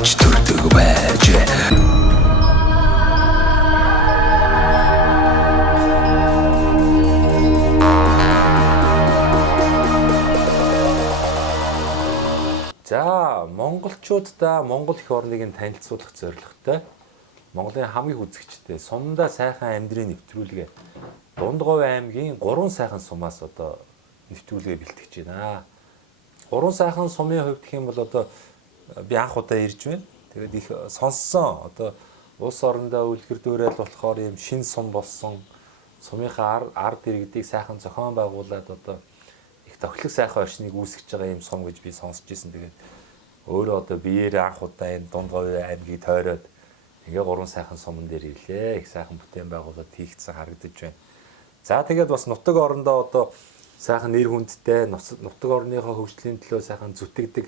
Хөвч төрдөг байж. За, монголчуудаа Монгол эх орныг нь танилцуулах зорилготой Монголын хамгийн үзэгчтэй сумдаа сайхан амьдрын нэвтрүүлгээ Дундговь аймгийн 3 сайхан сумаас одоо нэвтрүүлгээ бэлтгэж байна. 3 сайхан сумын хувьд гэх юм бол одоо би анх удаа ирж байна. Тэгээд их сонссон одоо улс орондоо үлгэр дуурайл болохоор юм шин сум болсон сумынхаа ард иргэдийг сайхан зохион байгуулад одоо тохилог сайхан орчныг үүсгэж байгаа юм сум гэж би сонсч ирсэн. Тэгээд өөрөө одоо биеэр анх удаа энэ Дундговь аймгийг тойроод ингээ 3 сайхан суман дээр ирлээ. Их сайхан бүтээн байгуулалт хийгдсэн харагдаж байна. За тэгээд бас нутаг орондоо одоо сайхан нэр хүндтэй нутаг орныхоо хөгжлийн төлөө сайхан зүтгэдэг.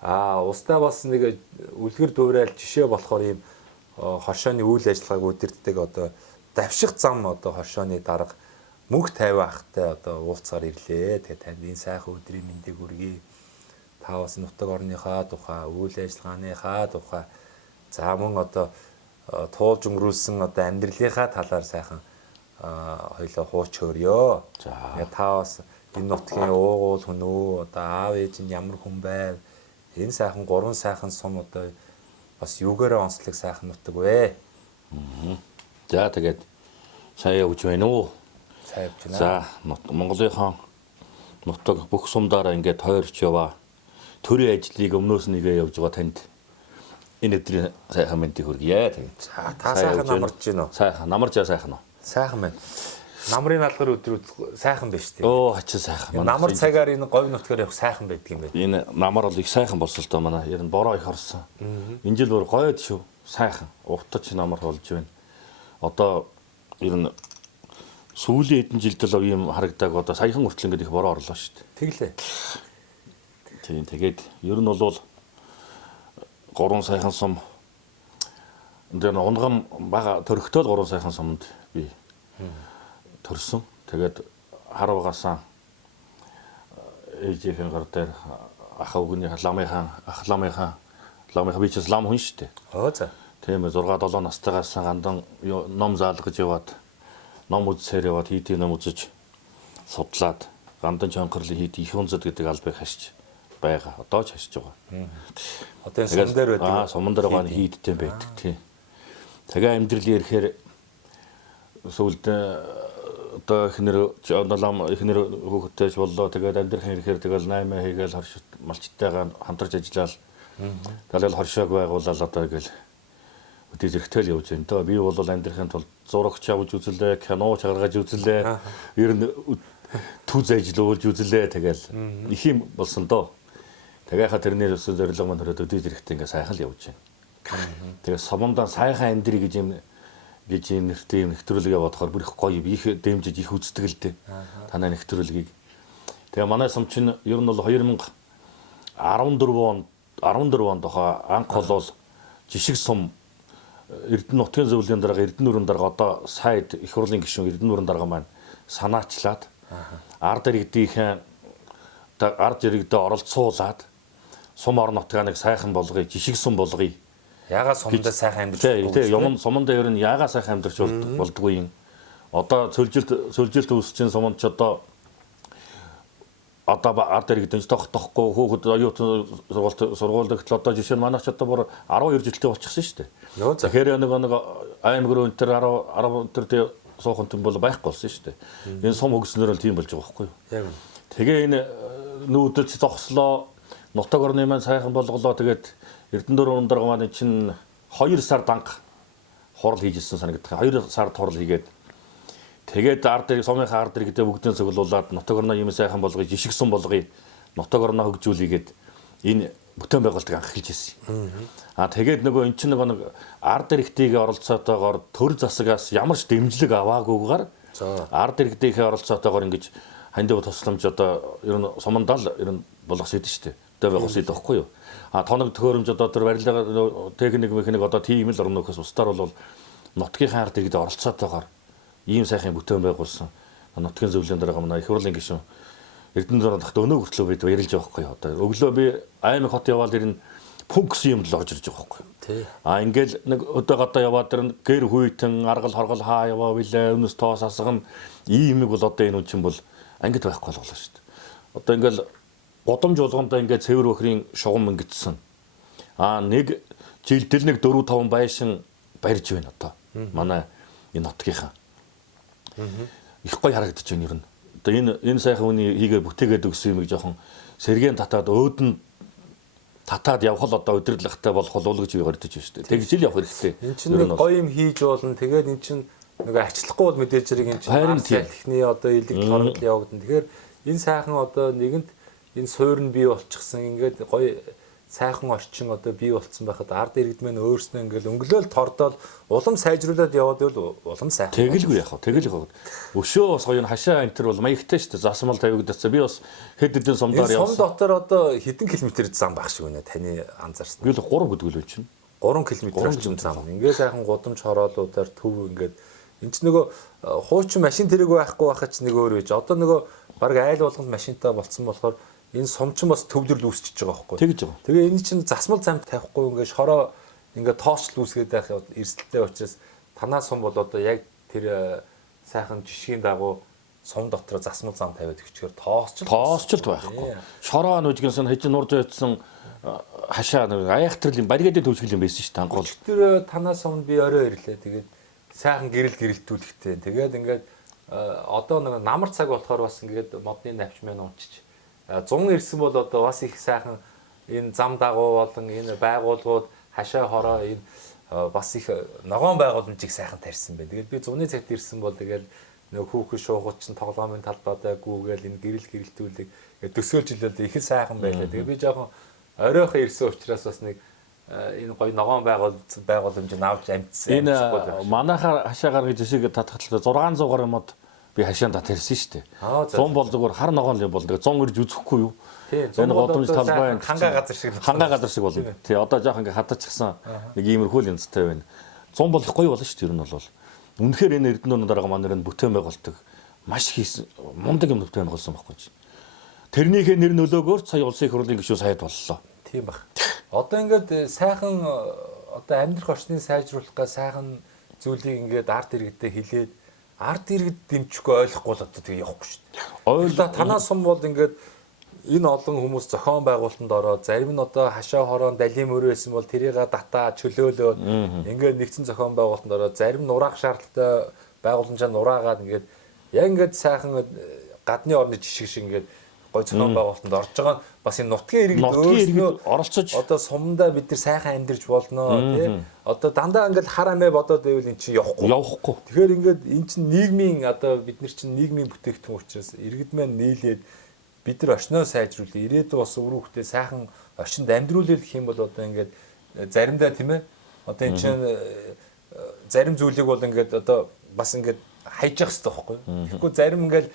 Устдаа бас нэг үлгэр дуурайл жишээ болохоор ийм хоршооны үйл ажиллагааг удирддаг одоо давших зам одоо хоршооны дарга мөнх 50 ахтай одоо уулзгаар ирлээ. Тэгээ танд энэ сайхан өдрийн мэндийг хүргэе. Та бас нутаг орныхаа тухай, үйл ажиллагааныхаа тухай за мөн одоо туулж өнгөрүүлсэн одоо амьдралынхаа талаар сайхан хоёлоо хууч хөөрьё. За та бас энэ нутгийн уугуул хүн үү, одоо аав ээж нь ямар хүн байв? Энэ сайхан 3 сайхан сум одоо бас юугаараа онцлог сайхан нутаг вэ? За тэгээд сайн явж байна уу? За Монголынхон нутаг бүх сумдаараа ингээд тойрч яваа. Төрийн ажлыг өмнөөс нэгээ явж байгаа танд энэ өдрийн сайхан мэндийг хүргье. Тэгээд та сайхан намарч гин үү? Сайхан намарч сайхан уу? Сайхан байна. Намрын алгар өдрүүд сайхан байна шүү дээ. Оо хачаа сайхан. Намар цагаар энэ говь нутгаар явах сайхан байдаг юм байна. Энэ намар бол их сайхан болсон л доо манай. Ер нь бороо их орсон. Энэ жил бүр гойд шүү. Сайхан. Уртч намар болж байна. Одоо ер нь сүүлийн хэдэн жилд л ийм харагдаг одоо саяхан хүртэл ингээд их бороо орлоо шүү дээ. Тэглээ. Тийм тэгээд ер нь бол 3 сайхан сум энэ унгам бага төрхтөл 3 сайхан сумд би төрсөн. Тэгээд хар угаасан ээжийн гар дээр ах өвгний ламынхаа би ч лам хүн шүү дээ. За. Тийм 6 7 настайгаас гандан ном заалгаж яваад ном үзсээр яваад хийдийн ном үзэж судлаад гандан чанхарлын хийд их үнзэд гэдэг албыг хашиж байгаа. Одоо ч хашиж байгаа. Одоо энэ сум дээр байдаг. Суман дээр байгаа хийдтэй байдаг тийм. Тэгээ амьдрал ирэхээр сүүлд одоо эхнэр хүүхэдтэйж боллоо. Тэгээд амьдрахын ирэхээр тэгэл 8 хийгээл хоршит малчтайгаа хамтарч ажиллаад тэгэл хоршоог байгуулаад одоо ингээл өдөө зэрэгтэй л явж байна. Би бол амьдрахын тулд зурагч авч үзлээ, кино чаргаж үзлээ. Ер нь түз ажиллуулж үзлээ. Тэгэл их юм болсон доо. Тэгээхаа тэрний өсөө зорилго маань өрөөд өдөө зэрэгтэй ингээ сайхан л явж байна. Тэгээ сумандаа сайхан амьдрий гэж юм нэртэй юм нэвтрүүлгээ бодохоор бүр их гоё их дэмжиж их үздэг л дээ. Танай нэвтрүүлгийг. Тэгээ манай сум чинь ер нь бол 2014 онд анх болол жишг сум Эрдэнэ нутгийн зөвлөлийн дарга Эрдэнэ нүрэн дарга одоо сайд их хурлын гишүүн Эрдэнэ нүрэн дарга маань санаачлаад ард иргэдийн ард иргэдэд оролцуулаад сум орон нутгаа нэг сайхан болгоё, жишг сум болгоё. Ягаа сумдаа сайхан амьдарч тийм юм сумдаа ер нь ягаа сайхан амьдарч болдгоо юм. Одоо сөлжилт үүсчин сумд ч одоо ард иргэдэн тохтохгүй хүүхэд оюутан сургуульд одоо жишээ нь манайч одоо бүр 12 жилтэй болчихсон шүү дээ. Тэгэхээр нэг аймаг руу энэ 10 төр суухан юм бол байхгүй болсон шүү дээ. Энэ сум хөгснөр л тийм болж байгаа байхгүй юу? Тэгээ энэ нүүдэлж зогслоо, нутаг орны маань сайхан болголоо. Тэгээд Эрдэнэ дарга маань чинь 2 сар данга хурал хийжсэн санагдах. 2 сард хурал хийгээд тэгээд сумынхаа ард иргэдээ бүгдийн цуглуулад нутаг орноо юм сайхан болгоё, жишг сум болгоё, нутаг орноо хөгжүүлээгээд энэ бүтээн байгуулалтыг анх эхэлж ирсэн. Тэгээд нөгөө эн чинь нэг ард иргэдийг оролцоотойгоор төр засагаас ямар ч дэмжлэг аваагүйгээр ард иргэдийнхээ оролцоотойгоор ингэж хандив тусламж одоо ер нь сумандаа л ер нь болгосон юм шүү дээ. Бүтээн байгуулсан юм байхгүй юу? Тоног төхөөрөмж одоо тэр барилга техник механик одоо тийм л орнохоос устдаар бол нутгийнхаа ард иргэдэд оролцоотойгоор ийм сайхан бүтээн байгуулсан. Нутгийн зөвлөлийн дарга манай их хурлын гишүүн Эрдэнэ дарга дахт өнөө хүртлөө бид баярлж байгаа байхгүй юу? Одоо өглөө би аймаг хот яваад ирнэ пүнкс юм л орж ирж байгаа байхгүй. Тий. Ингээл нэг өдөө гадаа яваад тэр гэр хүйтэн аргал хоргол хаа яваа билээ өнөөс тоос асган ийм нэг бол одоо энэ үн чинь бол ангид байхгүй болголоо шүү дээ. Одоо ингээл годомж болгондоо ингээд цэвэр бохрийн шугам ингэдсэн. Нэг жилдэл нэг 4 5 байшин барьж байна одоо. Манай энэ нутгийнхаа. Их гоё харагдаж байна юм. Одоо энэ сайхан үний хийгээ бүтээгээд өгсөн юм жоохон сэргэн татаад өөдөн татаад явах л одоо удирдлагатай болох бол гэж би гордож байна шүү дээ. Тэгж ил явах хэрэгтэй. Энд чинь нэг гоё юм хийж болно. Тэгээд эн чинь нөгөө ачлахгүй бол мэдээж хэрэг эн чинь техникний одоо илэг торгол явагдана. Тэгэхээр энэ сайхан одоо нэгэнт энэ суур нь бий болчихсон. Ингээд гоё сайхан орчин одоо бий болцсон байхад ард иргэд мэн өөрснөө ингээл өнгөлөөл тордоод улам сайжруулад яваад бол улам сайхан. Тэгэлгүй яах вэ? Тэгэл явах. Өшөө бас гоё хашаа энэ төр бол маягтай шүү дээ. Засмал тавигдчихсан. Би бас хэд хэдэн сумдаар явсан. Сум дотор одоо хэдэн километр зам баг шиг байна таны анзаарсан. Би л 3 гэдэг л чинь. 3 км орчим зам. Ингээд сайхан гудамж хороолуудаар төв ингээд энэ ч нөгөө хуучин машин тэрэг байхгүй байхад ч нэг өөр байж. Одоо нөгөө баг айл болгонд машинтай болцсон болохоор энэ сум ч бас төвлөрөл үүсчихэж байгаа байхгүй. Тэгж байгаа. Тэгээ энэ чинь засмал замд тавихгүй ингээд шороо ингээд тоочл үүсгээд байх эрсдэлтэй учраас танаа сум бол одоо яг тэр сайхан жишгийн дагуу сум дотор засмал зам тавиад өгчөөр тоосчлт байхгүй. Шороо нүжгэнсэн хэжин нурж байсан хашаа айхтрлын баригадын төвшгөл юм байсан шүү дээ ангуул. Тэр танаа сумд би орой ирлээ. Тэгээд сайхан гэрэлтүүлэхтэй. Тэгээд ингээд одоо нэг намар цаг болохоор бас ингээд модны навч мэн унчиж 100 ирсэн бол одоо бас их сайхан энэ зам дагуу болон энэ байгууллагууд хашаа хороо энэ бас их ногоон байгууламжийг сайхан тарьсан байна. Тэгээд би 100-ны цагт ирсэн бол тэгээд нэг хүүхэн шуугууд чинь тоглоомын талбайдаа гүүгээл энэ гэрэлтүүлэг төсөөлж илээ их сайхан байлаа. Тэгээд би жоохон оройхон ирсэн учраас бас нэг энэ гоё ногоон байгууламж навж амтсан. Энэ манайхаар хашаа гаргаж жишээ татхатлаа 600 гаруй мод би хашаанд тарьсан шүү дээ. 100 бол зүгээр хар ногоон л бол 100 ирж үзэхгүй юу? Энэ годомж талбай хангаа газар шиг болно. Тий одоо жоох ингээ хатачихсан нэг иймэрхүү л янзтай байна. 100 бол их гоё болно шүү дээ. Ер нь бол үнэхээр энэ эрдэнэ дарга маань нэр бүтээн байгуулдаг маш хийсэн мундаг юм бүтээн байгуулсан байхгүй. Тэрнийхээ нэр нөлөөгөөр сая улсын их хурлын гишүүн сайд боллоо. Тийм баг. Одоо ингээд сайхан одоо амьдрах орчныг сайжруулах гэх сайхан зүйлийг ингээд ард иргэдэд хэлээд ард иргэд дэмжихгүй ойлгохгүй л одоо тэгээ явахгүй шүү дээ. Ойлоо танаа сум бол ингээд энэ олон хүмүүс зохион байгуулалтанд ороод зарим нь одоо хашаа хороон далийн мөрөө байсан бол тэрийг датаа чөлөөлөөд ингээд нэгдсэн зохион байгуулалтанд ороод зарим нураах шаардлагатай байгууламжаа нураагаад ингээд яг ингээд сайхан гадны орны жишг шиг ингээд гой зохион байгуулалтанд орж байгаа нь бас энэ нутгийн иргэд өөрсдөө оролцож одоо сумдаа бид нар сайхан амьдарч болно тий. Одоо дандаа ингээд хар амиа бодоод байвал эн чинь явахгүй. Тэгэхээр ингээд эн чинь нийгмийн одоо бид нар чинь нийгмийн бүтээгдэхүүн учраас иргэд маань нийлээд бид нар орчноо сайжруулах, ирээдүйд бас өрөөхтэй сайхан орчинд амьдруулъя гэх юм бол одоо ингээд заримдаа тийм ээ. Одоо эн чинь зарим зүйлийг бол ингээд одоо бас ингээд хайж явах хэрэгтэй байхгүй юу? Тэгэхгүй зарим ингээд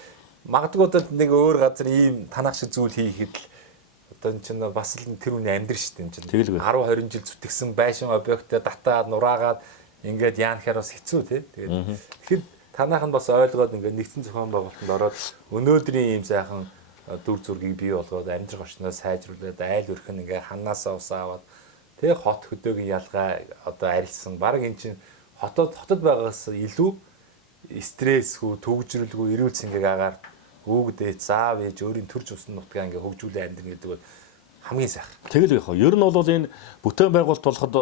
магадгүй одоо нэг өөр газар ийм танах шиг зүйл хийхэд л одоо эн чинь бас л тэр үний амьдрал шүү дээ. Эн чинь 10 20 жил зүтгэсэн байшин объектээ датаад нураагаад ингээд яанахаар бас хэцүү тий. Тэгэхээр танах нь бас ойлгоод ингээд нэгдсэн зохион байгуулалтанд ороод өнөөдрийн ийм сайхан дүр зургийг бий болгоод амьдрах орчноо сайжруулад айл өрх нь ингээд ханаасаа ус аваад тий хот хөдөөгийн ялгаа одоо арилсан. Бараг эн чинь хотод байгаагаас илүү стресс хүү төгжрөлгүй эрүүл цэнгийг агаар өгдөө заав ээж өөрийн төрж усан нутгаа ингээ хөгжүүлээ амьдрын гэдэг бол хамгийн сайхан. Тэгэл яах вэ? Ер нь бол энэ бүтээн байгуулалт болоход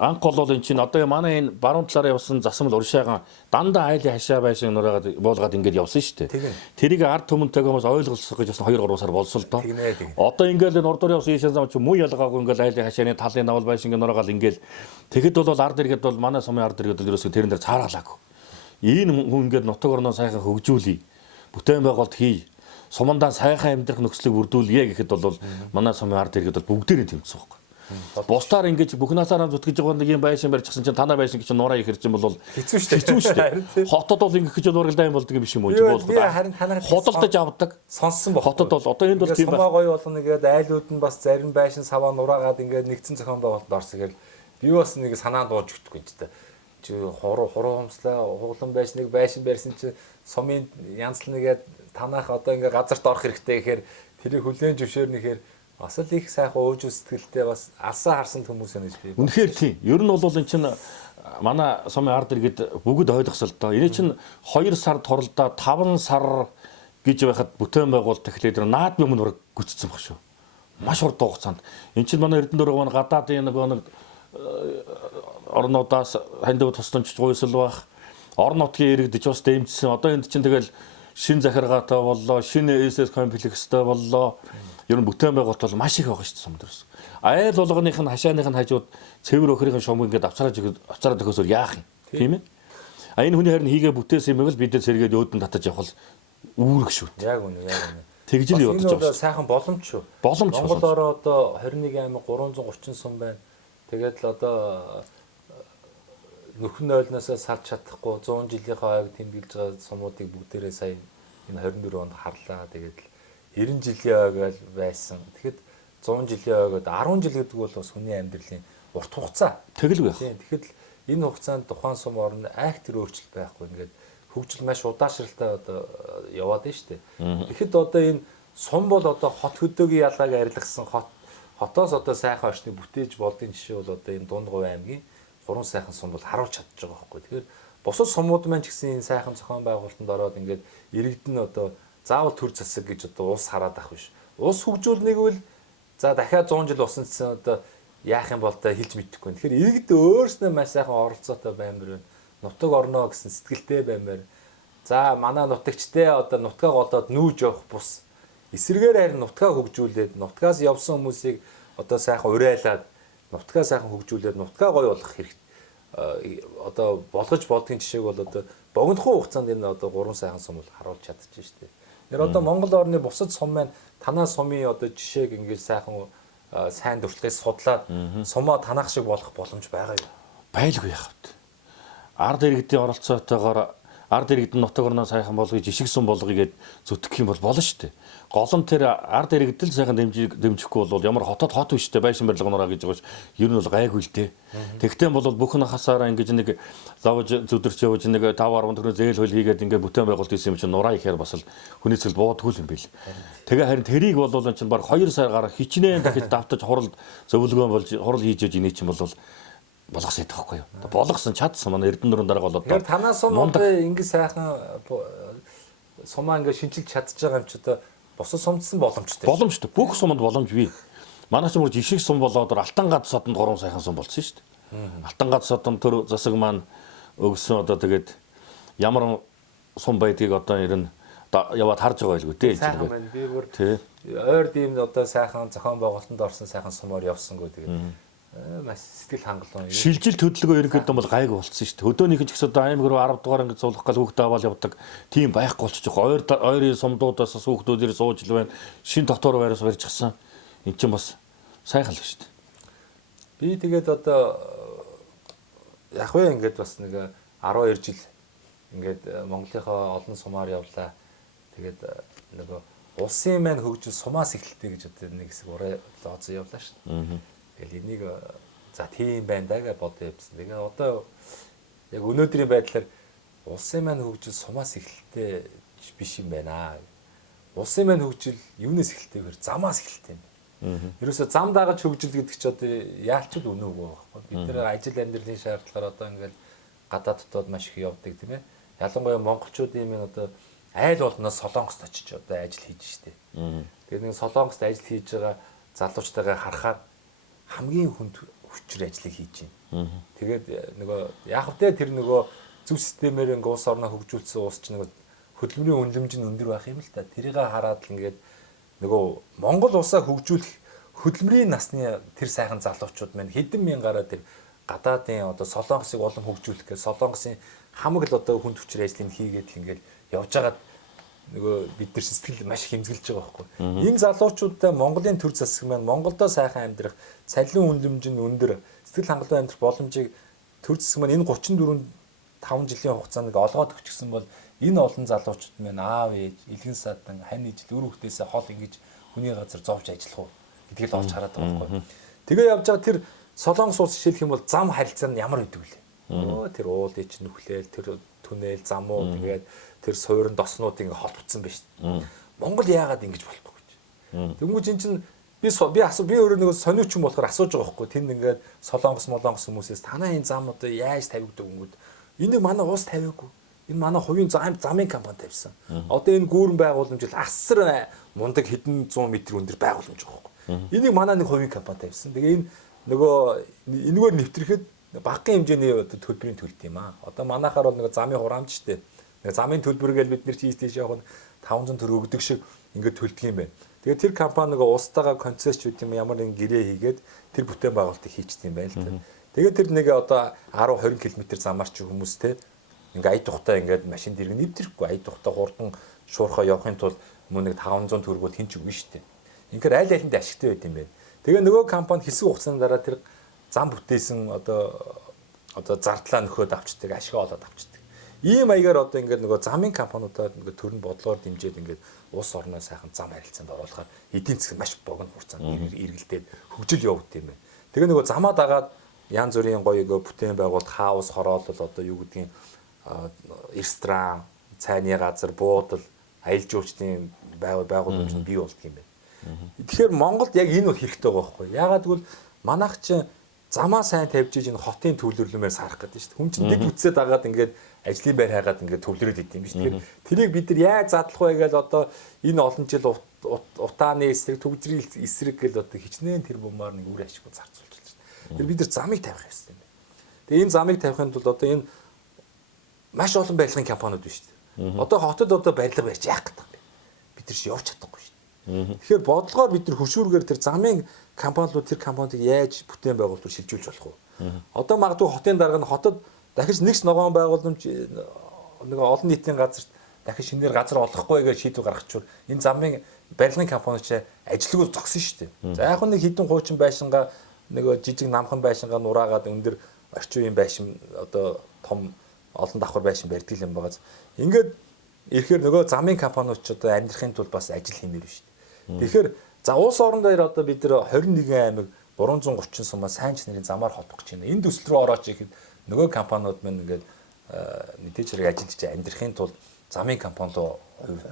анх бол энэ чинь одоо манай энэ баруун талаараа явсан засмал уршаагаан дандаа айлын хашаа байшин нураагаад буулгаад ингээд явсан шүү дээ. Тэрийг ард түмэнтэйг хүмүүс ойлголцох гэж бас 2-3 сар болсон л доо. Одоо ингээд энэ урд явсан ийшээ зам чи муу ялгаагүй ингээд айлын хашааны талын давал байшин ингээд нураагаад ингээд тэгэхэд бол ард иргэд бол манай сумын ард иргэд бол ерөөсөө тэрэн дээр цааргалаагүй. Энэ хүн ингээд нутаг орноо сайхан хөгжүүлээ. Бүтээн байгуулалт хий. Сумандаа сайхан амьдрах нөхцөлийг бүрдүүлье гэхэд бол манай сумын ард иргэд бол бүгдээрээ тэмцсэн байхгүй. Бусдаар ингэж бүх насаараа зүтгэж байгаа нэг юм байшин барьчихсан чинь танаа байшин гэж нураа их хэрч юм бол хэцүү шүү дээ. Хотод бол ингэж гэж ургалдаан болдог юм биш юм уу? Худалдаж авдаг. Сонссон баг. Хотод бол одоо энд бол тийм байна. Сумаа гоё болно нэгээд айлууд нь бас зарим байшин саваа нураагаад ингээд нэгдсэн зохион байгуулалтанд орсон гэл би бас нэг санаа дууж өгдөг юм ч та. Чи хуруу хумслаа хуглан байшныг байшин барьсан чи сумын янзлныгээд танах одоо ингээ газарт орох хэрэгтэй гэхээр тэрийг хүлээн зөвшөөрнөхээр Бас л их сайхан ууж сэтгэлтэй бас алсаа харсан хүмүүс байна гэж би. Үнэхээр тийм. Ер нь бол энэ чинь манай сумын ард иргэд бүгд ойлгосол доо. Энэ чинь 2 сар торлоо 5 сар гэж байхад бүтээн байгуулалт эхлээд наадмын өмнө гүцсэн баг шүү. Маш урт хугацаанд. Энд чинь манай Эрдэнэ дөрөв гадаадын нэг орнуудаас хандив тусламж гуйсал байх. Орон нутгийн иргэдэж бас дэмжсэн. Одоо энд чинь тэгэл шин захиргаатай боллоо, шин SS комплекстэй боллоо. Ер нь бүтээн байгуулалт бол маш их байгаа шүү дээ сумдэрс. Айл болгоных нь хашааных нь хажууд цэвэр өхрийн шуум ингээд авцараад өгөхөөр яах юм. Тийм ээ. А энэ хүний харин хийгээ бүтээсэн юм бол бид сэргээд өөдөн татаж явах үүрэг шүү дээ. Яг үнэ, яг үнэ. Тэгж л явуулж байгаа. Энэ сайхан боломж шүү. Боломж. Монголоор одоо 21 аймаг 330 сум байна. Тэгээд л одоо нөхөн ойлноос салж чадахгүй 100 жилийнхаа ойг тэмдэглэж байгаа сумуудыг бүгдээрээ сая энэ 24 онд харлаа. Тэгээд 90 жилийн ойг байсан. Тэгэхэд 100 жилийн ойгод 10 жил гэдэг бол бас хүний амьдралын урт хугацаа. Тэгэл байх. Тийм. Тэгэхэд энэ хугацаанд тухайн сум орнд айх тэр өөрчлөлт байхгүй. Ингээд хөгжил маш удаашралтай одоо яваад байна шүү дээ. Тэгэхэд одоо энэ сум бол одоо хот хөдөөгийн ялгааг арилгасан хотоос одоо сайхан орчныг бүтээж болдгийн жишээ бол одоо энэ Дундгов аймгийн 3 сайхан сум бол харуулж чадчих байгаа байхгүй. Тэгэхээр бусад сумууд маань ч гэсэн энэ сайхан зохион байгуулалтанд ороод ингээд иргэдэн одоо заавал төр засаг гэж одоо ус хараад ах биш. Ус хөгжүүлнэг бол за дахиад 100 жил усан гэсэн одоо яах юм бол та хэлж мэдэхгүй. Тэгэхээр иргэд өөрснөө маш сайхан оролцоотой баймар байна. Нутаг орноо гэсэн сэтгэлтэй баймар. За манай нутагчтай одоо нутгаа голоод нүүж явах бус. Эсвэргээр харин нутгаа хөгжүүлээд нутгаас явсан хүмүүсийг одоо сайхан урайлаад нутгаа сайхан хөгжүүлээд нутгаа гоё болгох хэрэгтэй. Одоо болгож болдгийн жишээг бол одоо богинохон хугацаанд энэ одоо 3 сайхан сум бол харуулж чадчих шүү дээ. Тэр одоо Монгол орны бусад сум маань танаа сумын одоо жишээг ингэж сайхан сайн дуртлагыг судлаад сумоо танах шиг болох боломж байгаа юу? Байлгүй яхавт. Ард иргэдийн оролцоотойгоор ард иргэдэн нутаг орноо сайхан болгоё, жишг сум болгоё гэд зүтгэх юм бол болно шүү дээ. Гол нь тэр ард иргэдэл сайхан дэмжихгүй бол ямар хот биш дээ байшин барилга нураа гэж байгаа ш. Ер нь бол гайгүй л дээ. Тэгтээ бол бүх нь хасаараа ингэж нэг лавж зүдэрч явж нэг 5 10 төгрөг зээл хөл хийгээд ингээ бүтээн байгуулалт хийсэн юм чинь нураа ихээр бас л хүний цэгэл буудгүй юм бэл. Тэгээ харин тэрийг бол энэ чинь баг 2 сар гараа хичнээн дахиж давтаж хурал зөвлөгөөн болж хурал хийж яж инээ чинь бол болгосоо таахгүй юу. Болгосон чадсан манай Эрдэнэ дарга болоод. Тэгэхээр танаас сумдаа ингэ сайхан сумаа ингэ шинжилж чадчих байгаа юм чи одоо босоо сумдсан боломжтой. Боломжтой. Бүх сумд боломж бий. Манай ч мөр жишг сум болоод Алтан гад содонд 3 сайхан сум болсон шүү дээ. Алтан гад содонд төр засаг маань өгсөн одоо тэгээд ямар сум байдгийг одоо ер нь яваад харж байгаа байлгүй дээ. Сайхан байна. Би бүр ойр дийм одоо сайхан зохион байгуулалтанд орсон сайхан сумаар явсангүй тэгээд маш сэтгэл хангалуун. Шилжил төлөвлөгөө ерөнхийдөө бол гайгүй болцсон шүү дээ. Хөдөөнийх нь ч гэсэн одоо аймаг руу 10 дугаар ингэ суулгах гал хүүхдээ аваад явдаг. Тийм байхгүй болчих. Ойрын сумдуудаас хүүхдүүдээр сууж л байна. Шин дотор байраас барьчихсан. Энд чинь бас сайхан л шүү дээ. Би тэгээд одоо яг вэ ингээд бас нэг 12 жил ингээд Монголынхаа олон сумаар явлаа. Тэгээд нөгөө улсын маань хөгжил сумаас эхэлтэй гэж одоо нэг хэсэг ураа лооцоо явлаа шүү дээ. Тэгэл энийг за тийм байна да гэж бодсон юмсан. Тэгээ одоо яг өнөөдрийн байдлаар улсын маань хөгжил сумаас эхэлтэй биш юм байна. Улсын маань хөгжил юунаас эхэлтэй вэ? Замаас эхэлтэй юм. Ерөөсө зам дагаж хөгжил гэдэг чи одоо яалчд үнэ үгүй байхгүй. Бид нэр ажил амьдралын шаардлагаар одоо ингээл гадаад дотоод маш их явдаг тийм ээ. Ялангуяа монголчууд юм одоо айл болноос Солонгост очиж одоо ажил хийж штэ. Тэгээд нэг Солонгост ажил хийж байгаа залуучтайгаа харахаар хамгийн хүнд хүчээр ажлыг хийж байна. Тэгээд нөгөө яг хөтэ тэр нөгөө зөв системээр ингээ улс орноо хөгжүүлсэн улс чинь нөгөө хөдөлмөрийн үнэлэмж нь өндөр байх юм л та. Тэрийг хараад л ингээд нөгөө Монгол улсаа хөгжүүлэх хөдөлмөрийн насны тэр сайхан залуучууд маань хэдэн мянгаараа тэр гадаадын одоо Солонгосыг улам хөгжүүлэх гэж Солонгосын хамаг л одоо хүнд хүчээр ажлыг хийгээд л ингээд явж байгаад нөгөө бид нар сэтгэл маш их хэмзгэлж байгаа байхгүй. Энэ залуучуудаа Монголын төр засаг маань Монголдо сайхан амьдрах, цалин үнэлэмж нь өндөр, сэтгэл хангалуун амьдрах боломжийг төр засаг маань энэ 34 5 жилийн хугацаанд олгоод өгчихсөн бол энэ олон залуучууд маань аав ээж, илгэн садан, хань ижил, өр хүүхдээсээ хол ингэж хүний газар зовж ажиллах уу гэдгийг л олж хараад байгаа байхгүй. Тэгээ явж байгаа тэр Солонгос улс жишээлх юм бол зам харилцаа нь ямар гэдэг вэ? Өө тэр уулын чинь нүхлээл, тэр түнэл, замуу тэгээд тэр суурин доснууд ингэ холбогдсон байна шүү дээ. Монгол яагаад ингэж болохгүй гэж. Тэнгүүж эн чинь би өөрөө нэг сониуч юм болохоор асууж байгаа байхгүй. Тэнд ингээд солонгос хүмүүсээс танаа энэ зам одоо яаж тавигддаг юм гээд энийг манай уус тавиагүй. Энэ манай хувийн замын компани тавьсан. Одоо энэ гүүрэн байгууламж л асар мундаг хэдэн 100 м өндөр байгууламж байгаа байхгүй. Энийг манай нэг хувийн компани тавьсан. Тэгээ энэ энэгээр нэвтрэхэд багахан хэмжээний төлбөрийн төлт юм аа. Одоо манайхаар бол нэг замын хураамж штэ. Нэг замын төлбөр гэж бид нэр тийш явах нь 500 төгрөг өгдөг шиг ингээд төлдөг юм байна. Тэгээ тэр компани нэг устдаагаа концесч үт юм ямар нэг гэрээ хийгээд тэр бүтээн байгуулалтыг хийчихсэн юм байна л та. Тэгээ тэр нэг одоо 10 20 км замаар ч хүмүүс те ингээ ая тухтай ингээд машин дэрэг нэвтрэхгүй ая тухтай хурдан шуурхаа явахын тулд мөн нэг 500 төгрөг бол хинч үгүй штэ. Инхээр аль алинд ашигтай байт юм байна. Тэгээ нөгөө компани хэсэг хугацааны дараа тэр зам бүтээсэн одоо зардлаа нөхөд авчдаг, ашиг олоод авчдаг. Ийм маягаар одоо ингээд нөгөө замын компаниудад нөгөө төрн бодлогоор дэмжиж ингээд улс орноо сайхан зам харилцаанд оруулахаар эдийн засаг маш богино хугацаанд эргэлдээд хөгжил явагдсан юм байна. Тэгээ нөгөө замаа дагаад янз бүрийн гоё бүтээн байгуулалт хаус хороолол одоо юу гэдгийг ресторан, цайны газар, буудал, аялал жуулчлалын байгууламж нь бий болдго юм байна. Тэгэхээр Монголд яг энэ хэрэгтэй байгаа байхгүй. Яагаад гэвэл манайх чинь замаа сайн тавьж иж энэ хотын төвлөрлөмээр сарах гэдэг шүү дээ. Хүн чинь дэд үтсээ дагаад ингээд ажлын байр хайгаад ингээд төвлөрөөд идэв юм шүү дээ. Тэрийг бид нар яаж задлах вэ гэж одоо энэ олон жил утааны эсрэг төгжрийн эсрэг гэл одоо хичнээн тэр бумаар нэг үр ашиггүй зарцуулж байна шүү дээ. Тэр бид нар замыг тавих хэрэгтэй юм байна. Тэгээ энэ замыг тавихын тулд одоо энэ маш олон барилгын компаниуд байна шүү дээ. Одоо хотод одоо барилга барьж яах гэдэг юм бэ? Бид нар явж чадахгүй шүү дээ. Тэгэхээр бодлогоор бид нар хөшүүргээр тэр замын компаниуд тэр компанийг яаж бүтээн байгуулалт шилжүүлж болох вэ? Одоо магадгүй хотын дарга нь хотод дахиж нэгс ногоон байгууламж нэг олон нийтийн газарт дахиж шинээр газар олохгүй гэж шийдвэр гаргачихвал энэ замын барилгын компаниуд ч ажилгүй зогсон шүү дээ. За яг нэг хідэн хуучин байшингаа нэг жижиг намхан байшингаа нураагаад өндөр орчин үеийн байшин одоо том олон давхар байшин барьдаг юм байгаа. Ингээд ирэхээр нөгөө замын компаниуд ч одоо амьдрахын тулд бас ажил хиймээр шүү дээ. Тэгэхээр за улс орон дээр одоо бид нар 21 аймаг 330 сумаа сайн ч нарын замаар холбох гэж байна. Энэ төсөл рүү орооч ихэд нөгөө компаниуд мань ингээд мэдээж хэрэг ажиллаж амьдрахын тулд замын компани руу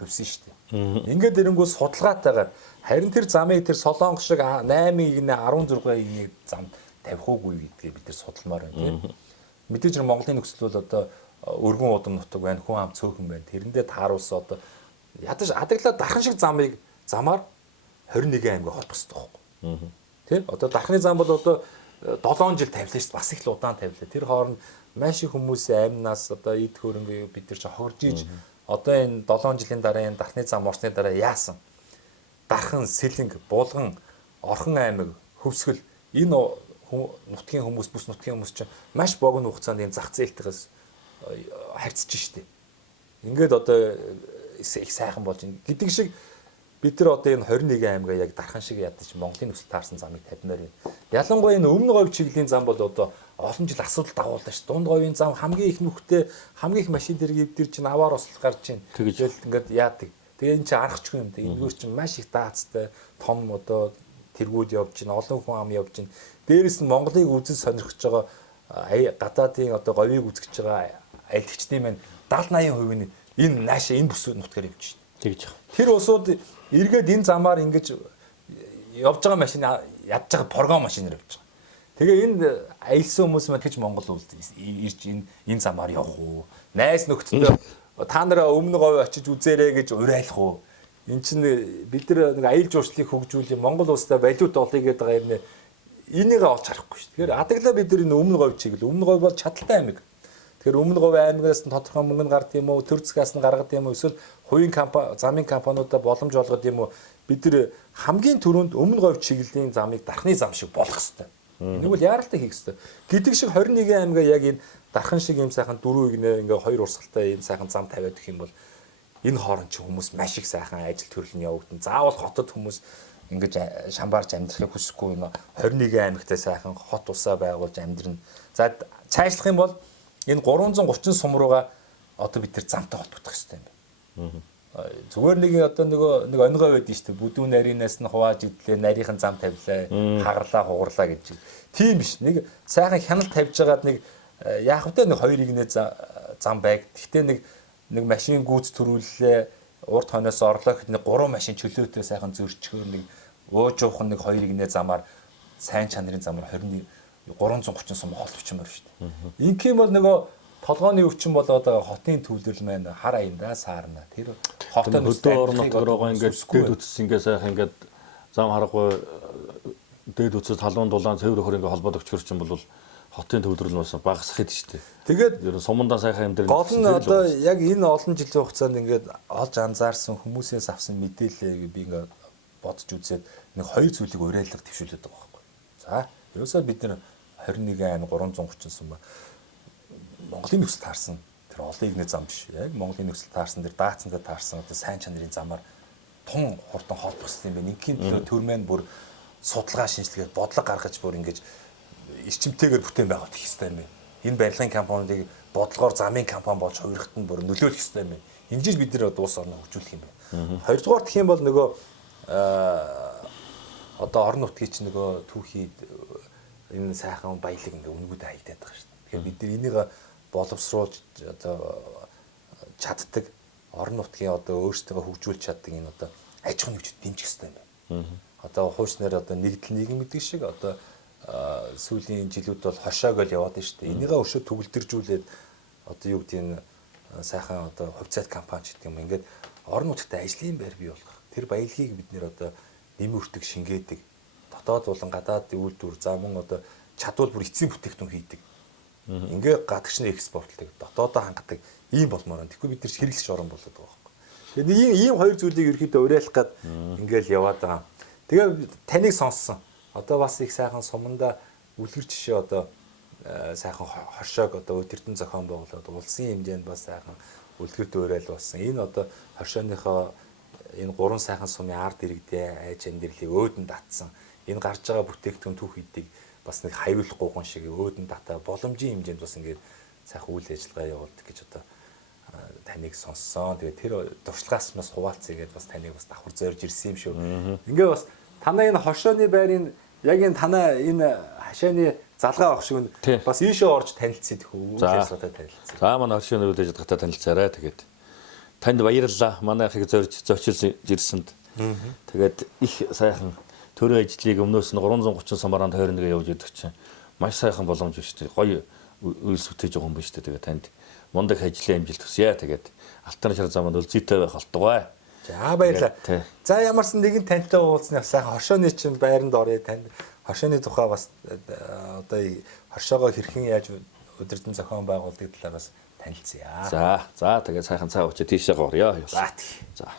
хувьсан шүү дээ. Ингээд ирэнгүү судалгаатайгаар харин тэр замыг тэр Солонгос шиг 8-ыг 16-ыг зам тавих уугүй гэдгийг бид нар судалмаар байна тийм. Мэдээж хэрэг Монголын нөхцөл бол одоо өргөн удам нутаг байна, хүн ам цөөхөн байна. Тэрэндээ тааруулсан одоо ядаж адаглаа дархан шиг замаар 21 аймаг холбох хэрэгтэй байхгүй. Тэ? Одоо дархны зам бол одоо 7 жил тавилаа шүү дээ. Бас их л удаан тавилаа. Тэр хооронд маш их хүмүүсийн амнаас одоо эд хөрөнгө бид нар ч хогорж иж одоо энэ 7 жилийн дараа энэ дархны зам орсны дараа яасан? Дархан, Сэлэнг, Булган, Орхон аймаг, Хөвсгөл энэ нутгийн хүмүүс бүс нутгийн хүмүүс чинь маш богино хугацаанд энэ зах зээлтэйгээс харьцаж штэ. Ингээд одоо их сайхан болж байна. Гэдэг шиг бид нар одоо энэ 21 аймгаа яг дархан шиг ядаж Монголын нөхцөл таарсан замыг тавьмаар байна. Ялангуяа энэ өмнө говь чиглэлийн зам бол одоо олон жил асуудал дагууллаа ш. Дунд говийн зам хамгийн их нүхтэй хамгийн их машин дэрэг эвдэр чинь аваар ослол гарч чинь. Тэгэл ингээд яадаг. Тэгээ энэ чинь аргачихгүй юм. Эндгүүр чинь маш их даацтай том одоо тэргүүд явж чинь олон хүн ам явж чинь. Дээрээс нь Монголыг үзэл сонирхож байгаа гадаадын одоо говийг үзэж байгаа айлтгчдын маань 70-80% нь энэ наашаа энэ бүс нутгаар явж чинь. Тэгж яах. Тэр улсууд эргээд энэ замаар ингэж явж байгаа машин ядж байгаа програм машинаар явж байгаа. Тэгээ энэ аялсан хүмүүс маань гэж Монгол улсад ирж энэ замаар явах уу? Найс нөхдөд та нараа өмнө говь очиж үзээрэй гэж урайлах уу? Эн чинь бид нар нэг аялал жуулчлалыг хөгжүүлэх Монгол улстай валют олъё гэдэг байгаа юм. Энийг олж харахгүй шүү. Тэгэхээр адаглаа бид нар энэ өмнө говь чиглэл. Өмнө говь бол чадaltaй аймаг. Тэгэхээр өмнө говь аймагаас нь тодорхой мөнгө гардаг юм уу? Төр засгаас нь гаргадаг юм уу? Эсвэл хувийн компани, замын компаниудаа боломж олгоод юм уу? Бид нар хамгийн түрүүнд өмнө говь чиглэлийн замыг дархны зам шиг болох хэрэгтэй. Энийг бол яаралтай хийх хэрэгтэй. Гэдэг шиг 21 аймгаа яг энэ дархан шиг юм сайхан дөрөв игнэ ингээ хоёр урсгалтай энэ сайхан зам тавиад гэх юм бол энэ хооронд ч хүмүүс маш их сайхан ажил төрөл нь явагдана. Заавал хотод хүмүүс ингэж шамбаарч амьдрахыг хүсэхгүй юм. 21 аймагтай сайхан хот усаа байгуулж амьдрна. За цаашлах юм бол энэ 330 сум руугаа одоо бид тэр замтай холбогдох хэрэгтэй юм байна. Зүгээр нэг одоо нэг онгой байдсан шүү дээ. Бүдүүн нарийнаас нь хувааж идлээ, нарийнхан зам тавилаа, хагарлаа, хугарлаа гэж. Тийм биш. Нэг сайхан хяналт тавьж байгаад нэг яах вэ? Нэг хоёр игнэ зам байг. Гэхдээ нэг машин гүйц төрүүллээ, урд хойноос орлоо гэхэд нэг 3 машин чөлөөтэй сайхан зөрчгөө нэг уужуухан нэг 2-1 замаар сайн чанарын замаар 330 сум холт өчмөр шүү дээ. Инх юм бол нөгөө толгооны өвчин болоод байгаа хотын төвлөрөл маань хар аянда саарна. Тэр хотод хөдөө орнот руугаа ингээд дээд үтс ингээд сайхан ингээд зам харахгүй дээд үтс талуун дулаан цэвэр өхөр ингээд холбоод өчгөр чинь бол хотын төвлөрөл бас багасах хэд шүү дээ. Тэгээд ер нь сумандаа сайхан амьдрал гол нь одоо яг энэ олон жилийн хугацаанд ингээд олж анзаарсан хүмүүсээс авсан мэдээллийг би ингээд бодож үзээд нэг хоёр зүйлийг уриалга төвшүүлээд байгаа байхгүй. За, ерөөсөө бид нэр 21 айн 330 сум Монголын нөхцөл таарсан тэр олон игний зам биш. Яг Монголын нөхцөл таарсан тэр даацсандаа таарсан одоо сайн чанарын замаар тун хурдан холбогдсон юм байна. Ингийн төлөө төрмэн бүр судалгаа шинжилгээд бодлого гаргаж бүр ингэж эрчимтэйгээр бүтээн байгуулах хэрэгтэй юм байна. Энэ барилгын компаниудыг бодлогоор замын компани болж хувирахт нь бүр нөлөөлөх хэрэгтэй юм байна. Ингэж бид нэр улс орноо хөгжүүлэх юм байна. Хоёрдугаар гэх юм бол нөгөө одоо орон нутгийн чинь нөгөө түүхий энэ сайхан баялаг ингээ өнгөд хаягдаад байгаа шүү дээ. Тэгэхээр бид нар энийг боловсруулж одоо чаддаг орон нутгийн одоо өөрсдөө хөгжүүлж чаддаг энэ одоо аж ахуйн нөхцөл дэмжих хэрэгтэй юм байна. Одоо хуучнаар одоо нэгдэл нийгэм гэдэг шиг одоо сүүлийн жилүүд бол хошоог л яваад байна шүү дээ. Энийгээ өшөө төгөлдөржүүлээд одоо юу гэдэг нь сайхан одоо хувьцаат компани гэдэг юм. Ингээд орон нутгад ажлын байр бий болгох. Тэр баялагийг бид нэр одоо нэмэрдэг, шингээдэг. Дотоод болон гадаадын үйлдвэр замун одоо чадвал бүр эцсийн бүтээгдэхүүн хийдэг. Ингээ гадагшны экспортлдог, дотоодоо хангадаг ийм болмоор. Тэгэхгүй бид нар хэрэглэж орон болоод байгаа байхгүй. Тэгээд ийм хоёр зүйлийг ерөөхдөө уриалах гад ингээл яваад байгаа. Тэгээ таныг сонссон. Одоо бас их сайхан суманда үлгэр жишээ одоо сайхан хоршоог одоо өдөртөн зохион байгуулад улсын хэмжээнд бас сайхан үлгэрд уриал болсон. Энэ одоо хоршооныхоо энэ гурван сайхан сумын ард иргэдээ айж амьдралыг өөдөн татсан. Энэ гарч байгаа бүтээгдэхүүн түүхийдийг бас нэг хариулах гуйхан шиг өөдөн татаа боломжийн хэмжээнд бас ингээд сайхан үйл ажиллагаа явуулдаг гэж одоо таныг сонссон. Тэгээд тэр туршлагаас бас хуваалцъя гэдээ бас таныг бас давхар зорж ирсэн юм шүү. Ингээ бас танаа энэ хоршооны байрын яг энэ танаа энэ хашааны залгаа авах шиг бас ийшээ орж танилцъя гэх үү? Үйл ажиллагаатай танилцъя. За манай хоршооны үйл ажиллагаатай танилцаарай. Тэгээд танд баярлалаа. Манайхыг зочилж ирсэнд. Тэгээд их сайхан төрийн ажлыг өмнөөс нь 330 сумаар 21 явж идэх чинь маш сайхан боломж биш үү? Гоё үйлс үтээж байгаа юм байна шүү дээ. Тэгээд танд мундаг ажлын амжилт хүсье. Тэгээд алтан шар заманд үлзийтэй байх болтугай. За баярлалаа. За ямарсан нэгэн тантай уулзсны сайхан хоршооны чинь байранд орё. Танд хоршооны тухай бас одоо хоршоогоо хэрхэн яаж өдөртөн зохион байгуулдаг талаар бас танилцъя. За тэгээд сайхан цаа уучаа тийшээ горё. За. За.